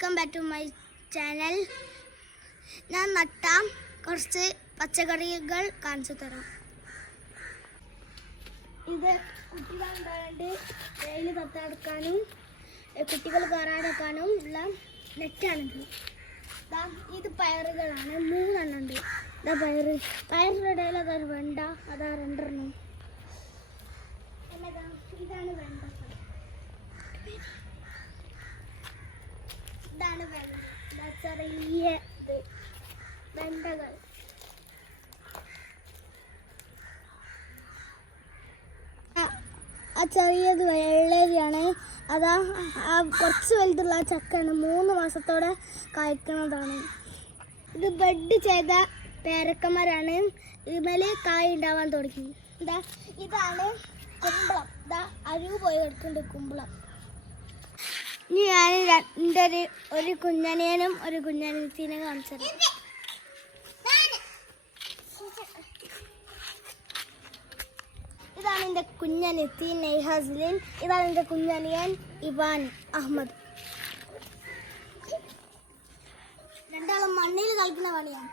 Welcome back to my channel. ഞാൻ നട്ട കുറച്ച് പച്ചക്കറികൾ കാണിച്ചു തരാം. ഇത് കുട്ടികളുണ്ടായത് വെയിൽ തത്തെടുക്കാനും കുട്ടികൾ കയറാതെക്കാനും ഉള്ള നെറ്റാണിത്. ഇത് പയറുകളാണ്, 3 എണ്ണം ഉണ്ട്. ഇതാ പയറിൻ്റെ ഇടയിൽ അതൊരു വെണ്ട, അതാ 2 എണ്ണം. ഇതാണ് വെണ്ട, ഇതാണ് വെണ്ട, ചെറിയ വെണ്ടകൾ. ആ ചെറിയത് വെള്ളരിയാണ്. അതാ കുറച്ച് വലുതുള്ള ചക്കയാണ്, 3 മാസത്തോടെ കായ്ക്കുന്നതാണ്. ഇത് ബഡ് ചെയ്ത പേരക്കന്മാരാണ്, ഇതിന്മേൽ കായ് ഉണ്ടാവാൻ തുടങ്ങി. ഇതാണ് കുമ്പളം. അരിവ് പോയി എടുക്കുന്നുണ്ട് കുമ്പളം. ഇനി ഞാൻ എൻ്റെ ഒരു കുഞ്ഞനിയനും ഒരു കുഞ്ഞനിയത്തിനെ കാണിച്ചത്. ഇതാണ് എൻ്റെ കുഞ്ഞനിയത്തി നെയ്ഹാസ്ലിൻ. ഇതാണ് എൻ്റെ കുഞ്ഞനിയൻ ഇവാൻ അഹമ്മദ്. രണ്ടാളും മണ്ണിൽ കളിക്കുന്ന പണിയാണ്.